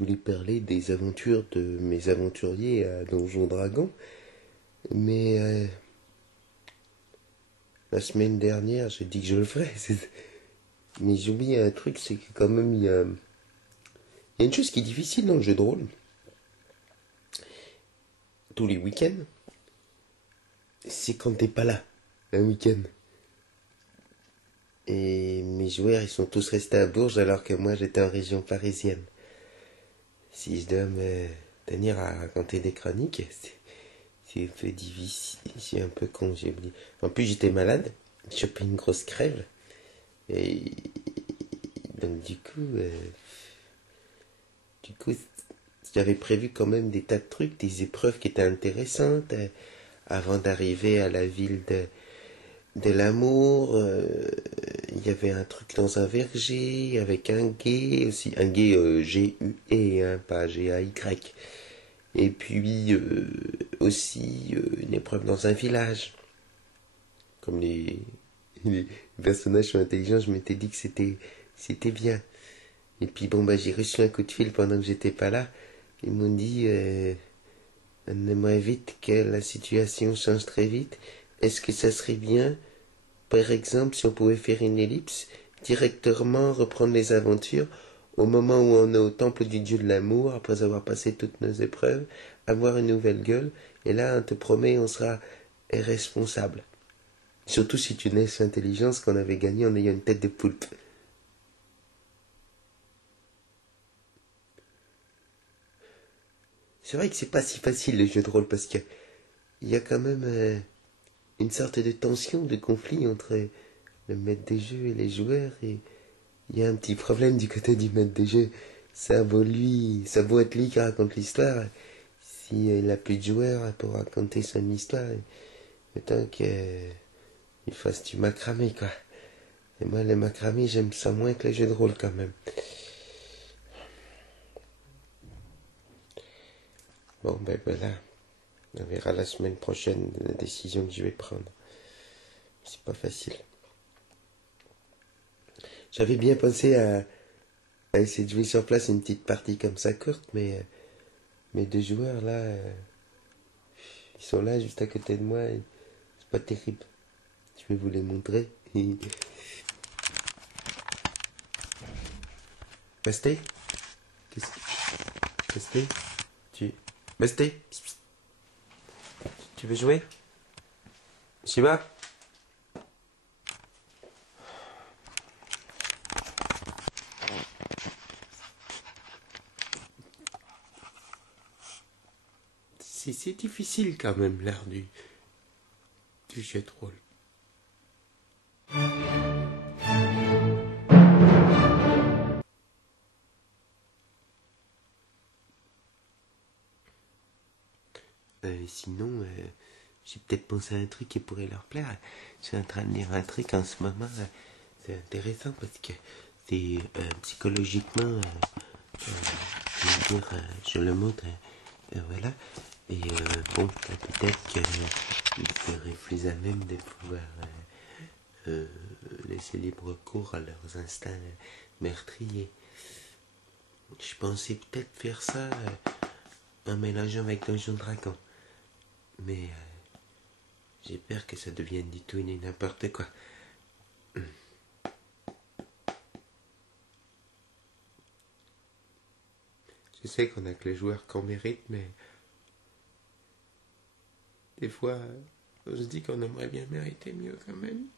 voulais parler des aventures de mes aventuriers à Donjon Dragon, mais la semaine dernière, j'ai dit que je le ferais. Mais j'ai oublié un truc, c'est que quand même, il y a une chose qui est difficile dans le jeu de rôle. Tous les week-ends, c'est quand t'es pas là, un week-end. Et mes joueurs, ils sont tous restés à Bourges alors que moi, j'étais en région parisienne. Si je dois me tenir à raconter des chroniques, c'est un peu difficile, c'est un peu con, j'ai oublié. En plus, j'étais malade, j'ai chopé une grosse crève. Et donc, du coup, j'avais prévu quand même des tas de trucs, des épreuves qui étaient intéressantes avant d'arriver à la ville de l'amour. Il y avait un truc dans un verger avec un guet aussi, un guet G-U-E, hein, pas G-A-Y. Et puis aussi une épreuve dans un village. Comme les personnages sont intelligents, je m'étais dit que c'était bien. Et puis bon, bah j'ai reçu un coup de fil pendant que j'étais pas là. Ils m'ont dit on aimerait vite que la situation change très vite. Est-ce que ça serait bien, par exemple, si on pouvait faire une ellipse, directement reprendre les aventures au moment où on est au temple du dieu de l'amour, après avoir passé toutes nos épreuves, avoir une nouvelle gueule, et là on te promet on sera responsable. Surtout si tu naisses l'intelligence qu'on avait gagné en ayant une tête de poulpe. C'est vrai que c'est pas si facile le jeu de rôle parce qu'il y a quand même une sorte de tension, de conflit entre le maître des jeux et les joueurs, et il y a un petit problème du côté du maître des jeux. Ça vaut être lui qui raconte l'histoire. Si il n'a plus de joueurs pour raconter son histoire, autant qu'il fasse du macramé, quoi. Et moi, le macramé, j'aime ça moins que les jeux de rôle, quand même. Bon, ben voilà. On verra la semaine prochaine la décision que je vais prendre. C'est pas facile. J'avais bien pensé à essayer de jouer sur place une petite partie comme ça courte, mais mes deux joueurs là, ils sont là juste à côté de moi et c'est pas terrible. Je vais vous les montrer. Basté? Qu'est-ce que... Basté? Tu... Basté? Tu veux jouer? Shiba? C'est difficile quand même l'art du jeu de rôle. Sinon, j'ai peut-être pensé à un truc qui pourrait leur plaire. Je suis en train de lire un truc en ce moment. C'est intéressant parce que c'est psychologiquement, je le montre, voilà. Et bon, peut-être qu'ils seraient plus à même de pouvoir laisser libre cours à leurs instincts meurtriers. Je pensais peut-être faire ça en mélangeant avec Donjon Dragon. Mais j'ai peur que ça devienne du tout et n'importe quoi. Je sais qu'on a que les joueurs qu'on mérite, mais des fois, on se dit qu'on aimerait bien mériter mieux quand même.